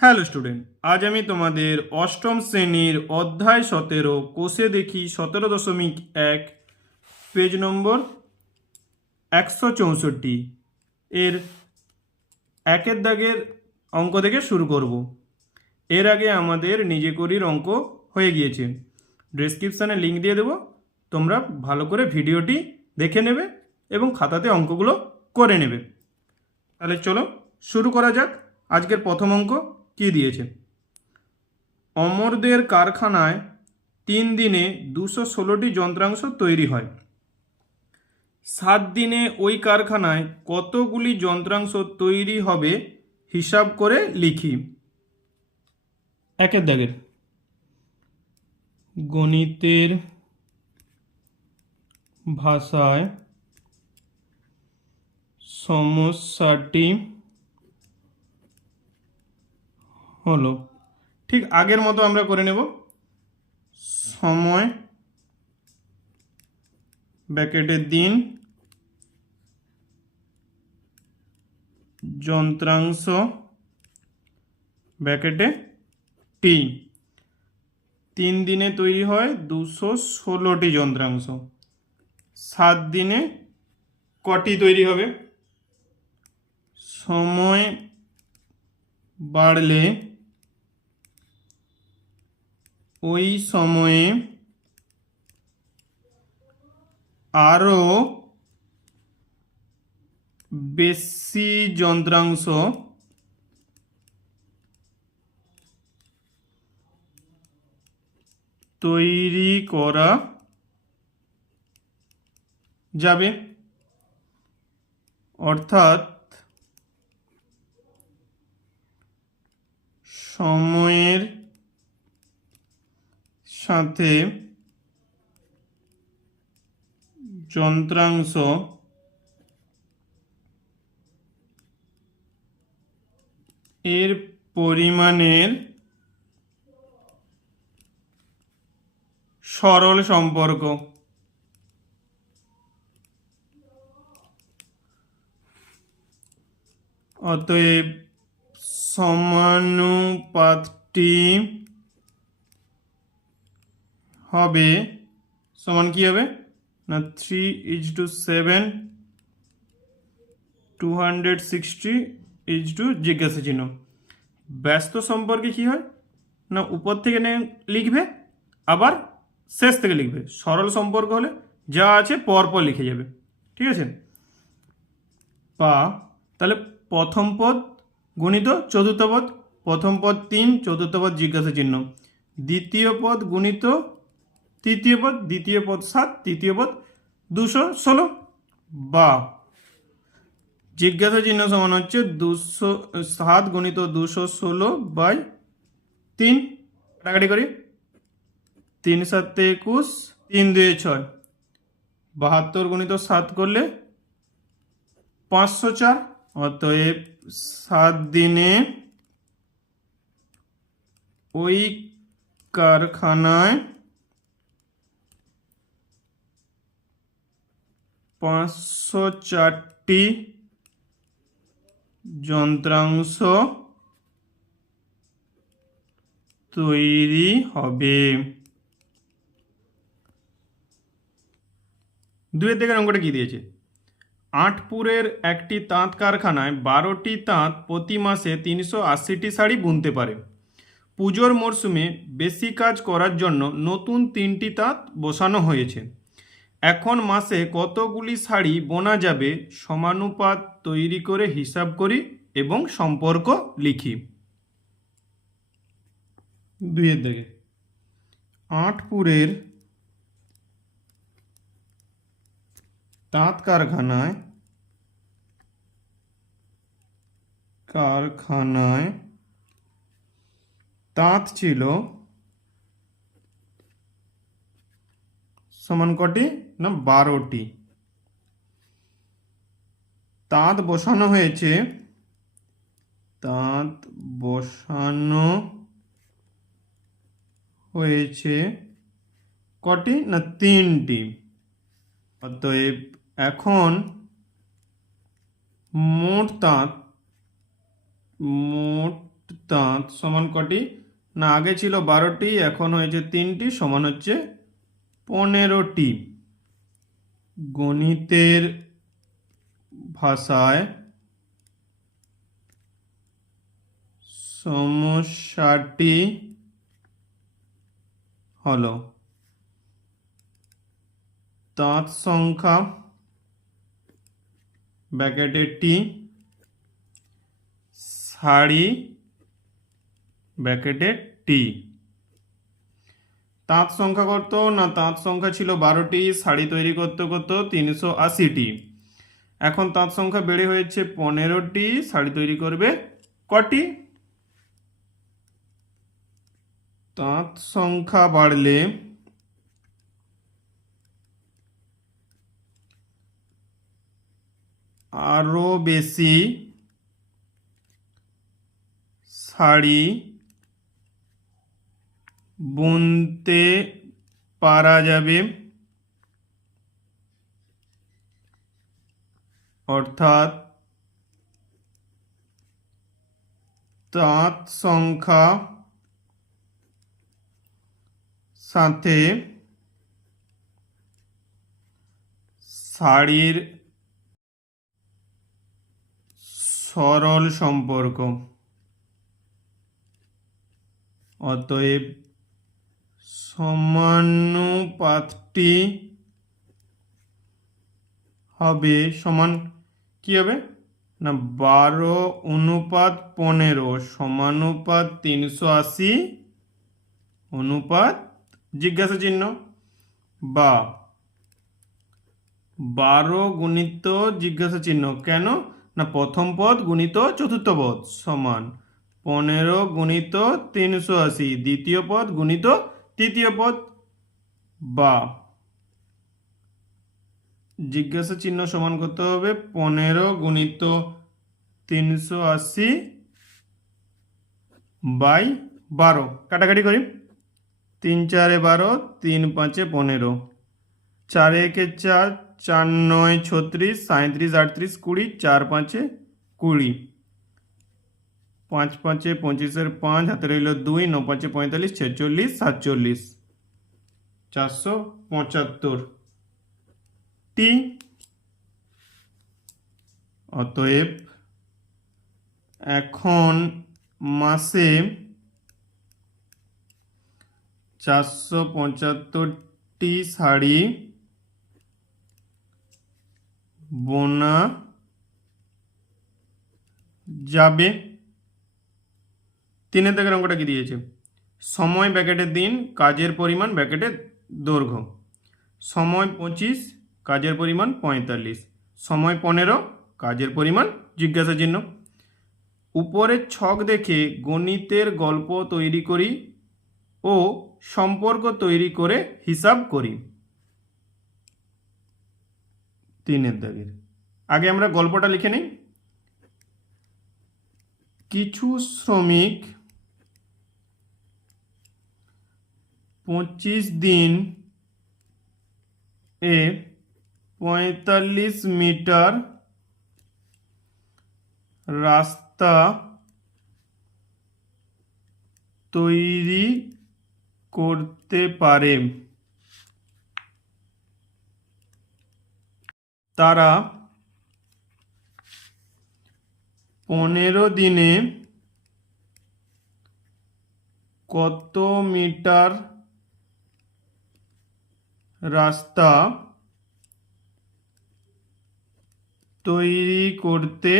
Hello student, আজ আমি তোমাদের অষ্টম শ্রেণীর অধ্যায় 17 কোষে দেখি 17.1 পেজ নম্বর 164 এর একের দাগের অঙ্ক থেকে শুরু করব। এর আগে আমাদের নিজে করির অঙ্ক হয়ে গিয়েছে। ডেসক্রিপশানে লিঙ্ক দিয়ে দেবো, তোমরা ভালো করে ভিডিওটি দেখে নেবে এবং খাতাতে অঙ্কগুলো করে নেবে। তাহলে চলো শুরু করা যাক। আজকের প্রথম অঙ্ক কি দিয়েছে? অমরদের কারখানায় 3 দিনে 216টি যন্ত্রাংশ তৈরি হয়। 7 দিনে ওই কারখানায় কতগুলি যন্ত্রাংশ তৈরি হবে হিসাব করে লিখি। একের দাগের গণিতের ভাষায় সমস্যাটি হলো, ঠিক আগের মতো আমরা করে নেব। সময় ব্র্যাকেটের দিন, যন্ত্রাংশ ব্র্যাকেটে টি। 3 দিনে তৈরি হয় 216টি যন্ত্রাংশ। 7 দিনে কটি তৈরি হবে? সময় বাড়লে ওই সময়ে আরও বেশি যন্ত্রাংশ তৈরি করা যাবে। অর্থাৎ সময়ের সাথে যন্ত্রাংশ এর পরিমাণের সরল সম্পর্ক। অতএব সমানুপাতটি হবে সমান কি হবে না 3:7, 260 জিজ্ঞাসা চিহ্ন। ব্যস্ত সম্পর্কে কি হয় না উপর থেকে লিখবে, আবার শেষ থেকে লিখবে। সরল সম্পর্ক হলে যা আছে পরপর লিখে যাবে, ঠিক আছে? বা তাহলে প্রথম পদ গুণিত চতুর্থ পদ, প্রথম পদ 3, চতুর্থ পদ জিজ্ঞাসা চিহ্ন, দ্বিতীয় পদ গুণিত তৃতীয় পদ, দ্বিতীয় পদ 7, তৃতীয় পদ 216, বা জিজ্ঞাসা চিহ্ন সমান হচ্ছে 7 গুণিত 216/3। কাটাকাটি করি, 3 7 21, 3 2 6, 72 গুণিত 7 করলে 504। অতএব 7 দিনে ওই কারখানায় 504টি যন্ত্রাংশ তৈরি হবে। 2 থেকে অঙ্কটা কি দিয়েছে? আটপুরের একটি তাঁত কারখানায় 12টি তাঁত প্রতি মাসে 380টি শাড়ি বুনতে পারে। পুজোর মরশুমে বেশি কাজ করার জন্য নতুন 3টি তাঁত বসানো হয়েছে। এখন মাসে কতগুলি শাড়ি বোনা যাবে সমানুপাত তৈরি করে হিসাব করি এবং সম্পর্ক লিখি। 2 থেকে আটপুরের তাঁত কারখানায় তাঁত ছিল সমান কটি না 12টি। তাঁত বসানো হয়েছে কটি না 3টি। অতএব এখন মোট তাঁত সমান কটি, না আগে ছিল 12টি, এখন হয়েছে 3টি, সমান হচ্ছে 15টি। গণিতের ভাষায় সমস্যাটি হলো তাঁত সংখ্যা ব্র্যাকেটে টি, শাড়ি ব্র্যাকেটে টি। তাঁত সংখ্যা কত, না তাঁত সংখ্যা ছিল 12টি, শাড়ি তৈরি করতে কত 380টি। এখন তাঁত সংখ্যা বেড়ে হয়েছে 15টি, শাড়ি তৈরি করবে কটি? তাঁত সংখ্যা বাড়লে আরো বেশি শাড়ি বুনতে পারা যাবে, অর্থাৎ তাঁত সংখ্যা সাথে শাড়ির সরল সম্পর্ক। অতএব সমানুপাতটি হবে সমান, কি হবে না 12:15 সমানুপাত 380 অনুপাত জিজ্ঞাসা চিহ্ন, বা 12 গুণিত জিজ্ঞাসা চিহ্ন। কেন না প্রথম পদ গুণিত চতুর্থ পদ সমান 15 গুণিত 380, দ্বিতীয় পদ গুণিত তৃতীয় পদ, বা জিজ্ঞাসা চিহ্ন সমান করতে হবে 15 গুণিত 380 বাই 12। কাটাকাটি করি, 3 4 12, 3 5 15, 4 1 4, 4 9 36, 37 38 20, 4 5 20, 5 5 25 5, হাতে রইল 2, 9 5 45, 46 47, 475 টি। অতএব এখন মাসে 475টি শাড়ি বোনা যাবে। 3 থেকে অঙ্কটা কি দিয়েছে, সময় ব্র্যাকেটের দিন, কাজের পরিমাণ ব্র্যাকেটের দৈর্ঘ্য। সময় 25, কাজের পরিমাণ 45, সময় 15, কাজের পরিমাণ জিজ্ঞাসা চিহ্ন। উপরের ছক দেখে গণিতের গল্প তৈরি করি ও সম্পর্ক তৈরি করে হিসাব করি। 3 দাগের আগে আমরা গল্পটা লিখে নিই। কিছু শ্রমিক 25 দিন এ 45 মিটার রাস্তা তৈরি করতে পারে। তারা 15 দিনে কত মিটার রাস্তা তৈরি করতে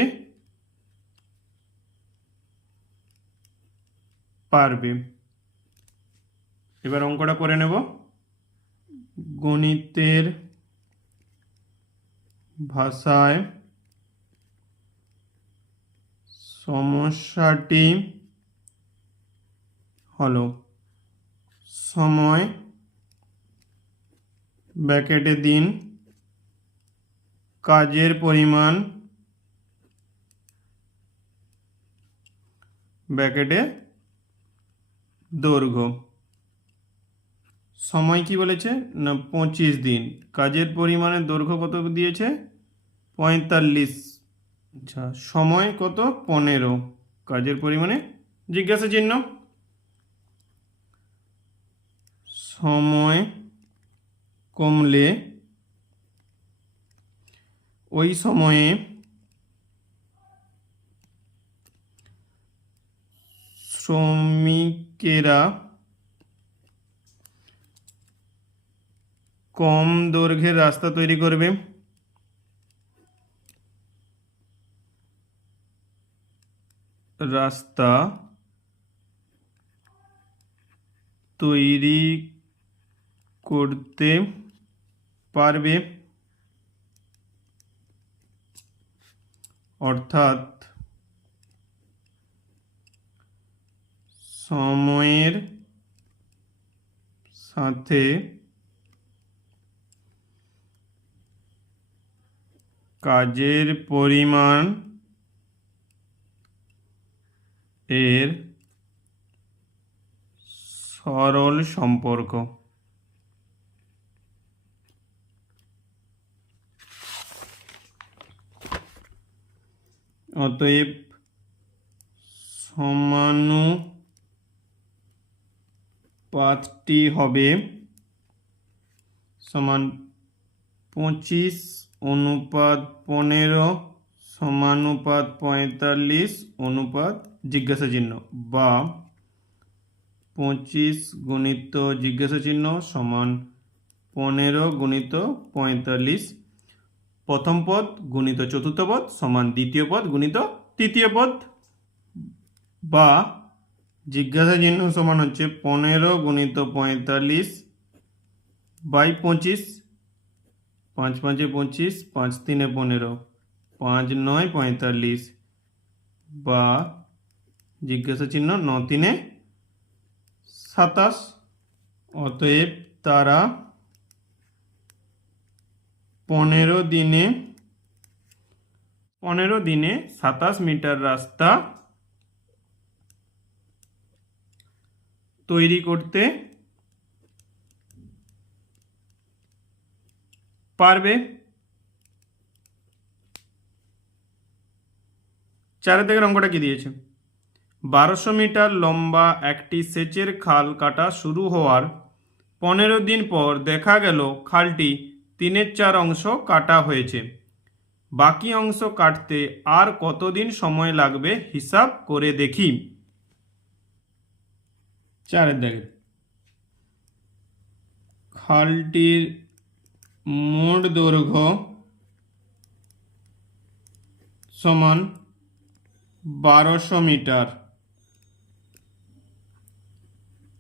পারবে? এবার অঙ্কটা করে নেব। গণিতের ভাষায় সমস্যাটি হলো সময় ব্র্যাকেটে দিন, কাজের পরিমাণ ব্র্যাকেটে দৈর্ঘ্য। সময় কি বলেছে না 25 দিন, কাজের পরিমাণের দৈর্ঘ্য কত দিয়েছে 45, আচ্ছা সময় কত 15, কাজের পরিমাণে জিজ্ঞাসা চিহ্ন, সময় কমলে ওই সময়ে শ্রমিকেরা কম দৈর্ঘ্যের রাস্তা তৈরি করবে। রাস্তা তৈরি করতে পারবে, অর্থাৎ সময়ের সাথে কাজের পরিমাণ এর সরল সম্পর্ক। অতএব সমানুপাতটি হবে সমান 25:15 সমানুপাত 45 অনুপাত জিজ্ঞাসা চিহ্ন, বা 25 গুণিত জিজ্ঞাসা চিহ্ন সমান 15 গুণিত 45, প্রথম পদ গুণিত চতুর্থ পদ সমান দ্বিতীয় পদ গুণিত তৃতীয় পদ, বা জিজ্ঞাসা চিহ্ন সমান হচ্ছে 15 গুণিত 45 বাই 25, 5 5 25, 5 3 15, 5 9 45, বা জিজ্ঞাসা চিহ্ন 9 3 27। অতএব তারা 15 দিনে 27 মিটার রাস্তা তৈরি করতে পারবে। 4 থেকে অঙ্কটা কি দিয়েছে? 1200 মিটার লম্বা একটি সেচের খাল কাটা শুরু হওয়ার 15 দিন পর দেখা গেল খালটি 3/4 অংশ কাটা হয়েছে। বাকি অংশ কাটতে আর কতদিন সময় লাগবে হিসাব করে দেখি। 4 দেখে খালটির মোট দৈর্ঘ্য সমান 1200 মিটার,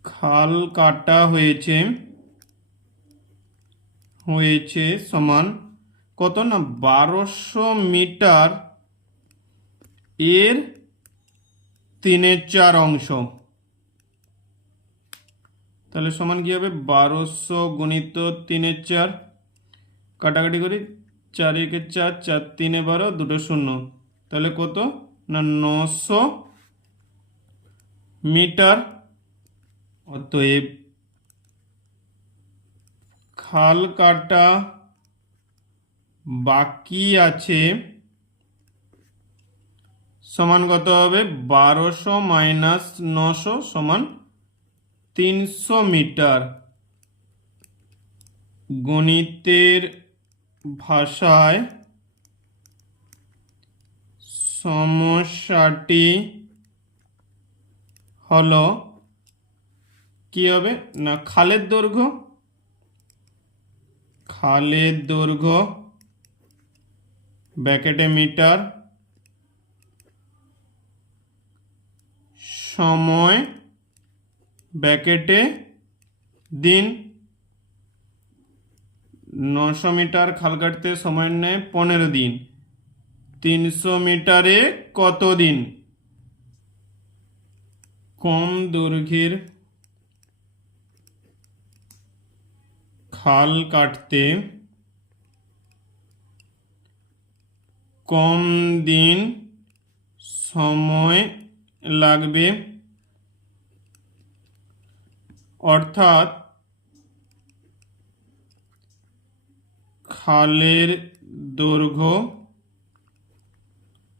খাল কাটা হয়েছে সমান কত না 1200 মিটার এর 3/4 অংশ, তাহলে সমান কি হবে 1200 গুণিত 3/4, কাটাকাটি করি 4 1 4, 4 3 12, দুটো শূন্য, তাহলে কত না 900 মিটার। অতএব খাল কাটা বাকি আছে সমান কত হবে 1200 মাইনাস 900 সমান 300 মিটার। গণিতের ভাষায় সমস্যাটি হলো কি হবে না খালের দৈর্ঘ্য ব্র্যাকেটে মিটার সময় ব্র্যাকেটে দিন। 900 মিটার খাল কাটতে সময় নেয় 15 দিন, 300 মিটারে কত দিন? কম দৈর্ঘ্যের খাল কাটতে কম দিন সময় লাগবে, অর্থাৎ খালের দৈর্ঘ্য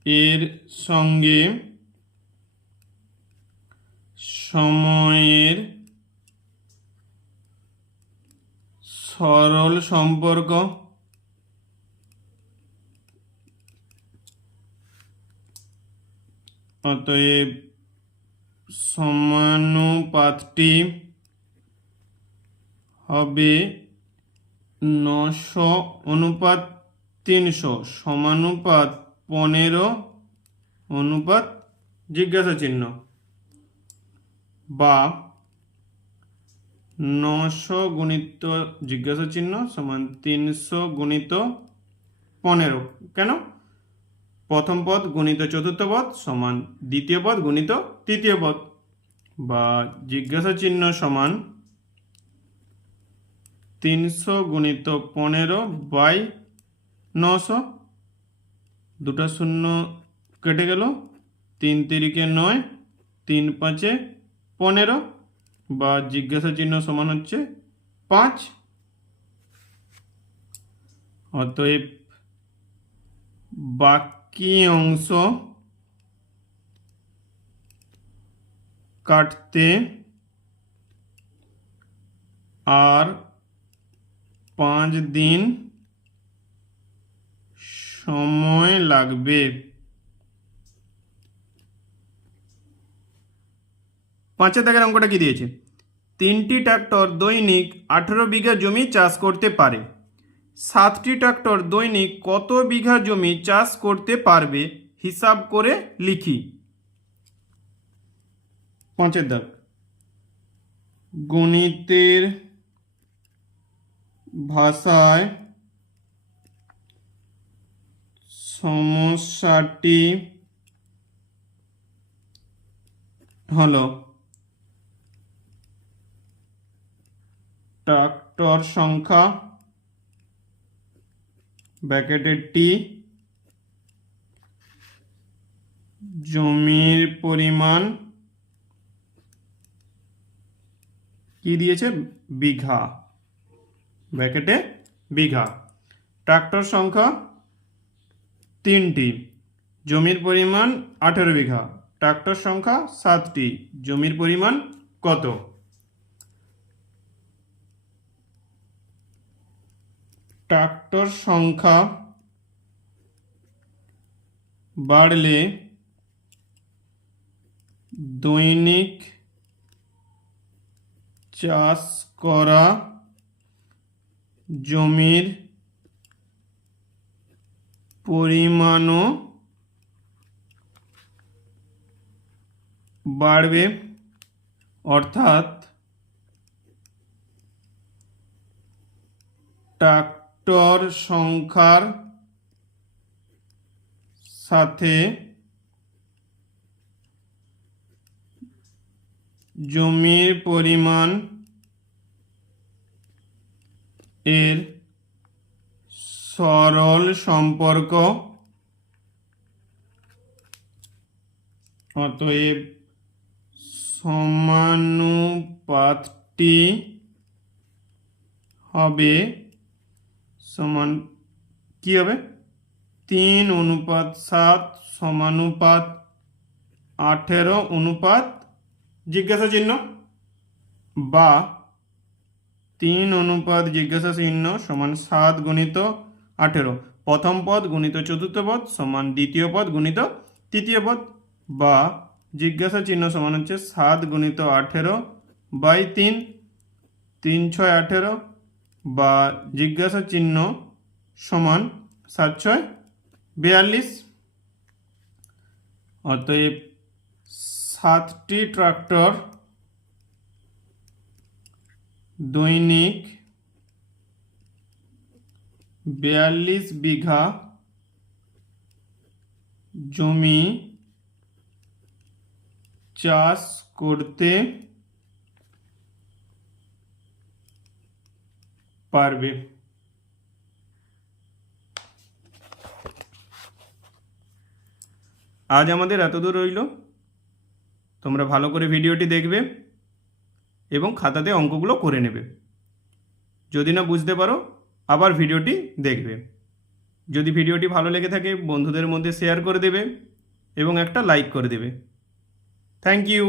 এর সঙ্গে সময়ের সরল সম্পর্ক অতএব সমানুপাতটি হবে 900 অনুপাত 300 সমানুপাত 15 অনুপাত জিজ্ঞাসা চিহ্ন, বা 900 গুণিত জিজ্ঞাসা চিহ্ন সমান 300 গুণিত 15। কেন? প্রথম পদ গুণিত চতুর্থ পদ সমান দ্বিতীয় পদ গুণিত তৃতীয় পদ, বা জিজ্ঞাসা চিহ্ন সমান 300 গুণিত 15 বাই 900। দুটা শূন্য কেটে গেল, 3 তিরিকে 9, 3 5 15, বা জিজ্ঞাসা চিহ্ন সমান হচ্ছে 5। অতএব বাকি অংশ কাটতে আর 5 দিন সময় লাগবে। 5 দাগের অঙ্কটা কি দিয়েছে? 3টি ট্রাক্টর দৈনিক 18 বিঘা জমি চাষ করতে পারে। 7টি ট্রাক্টর দৈনিক কত বিঘা জমি চাষ করতে পারবে হিসাব করে লিখি। 5 দাগ, গণিতের ভাষায় সমস্যাটি হলো ট্রাক্টর সংখ্যা ব্র্যাকেটের টি, জমির পরিমাণ কি দিয়েছে? বিঘা, ব্র্যাকেটে বিঘা। ট্রাক্টর সংখ্যা 3টি, জমির পরিমাণ 18 বিঘা, ট্রাক্টর সংখ্যা 7টি, জমির পরিমাণ কত? ট্রাক্টর সংখ্যা বাড়লে দৈনিক চাষ করা জমির পরিমাণও বাড়বে, অর্থাৎ ট্রাক্টর সংখ্যার সাথে জমির পরিমাণ এর সরল সম্পর্ক, অতএব সমানুপাতটি হবে সমান কি হবে? 3 অনুপাত 7 সমানুপাত 18 অনুপাত জিজ্ঞাসা চিহ্ন, বা 3 অনুপাত জিজ্ঞাসা চিহ্ন সমান 7 গুণিত 18, প্রথম পদ গুণিত চতুর্থ পদ সমান দ্বিতীয় পদ গুণিত তৃতীয় পদ, বা জিজ্ঞাসা চিহ্ন সমান হচ্ছে 7 গুণিত 18 বাই 3, 3 6 18, বা জিজ্ঞাসা চিহ্ন সমান 7 6 42। অতএব 7টি ট্রাক্টর দৈনিক 42 বিঘা জমি চাষ করতে পারবে। আজ আমাদের এতদূর রইল। তোমরা ভালো করে ভিডিওটি দেখবে এবং খাতাতে অঙ্কগুলো করে নেবে। যদি না বুঝতে পারো আবার ভিডিওটি দেখবে। যদি ভিডিওটি ভালো লেগে থাকে বন্ধুদের মধ্যে শেয়ার করে দেবে এবং একটা লাইক করে দেবে। Thank you.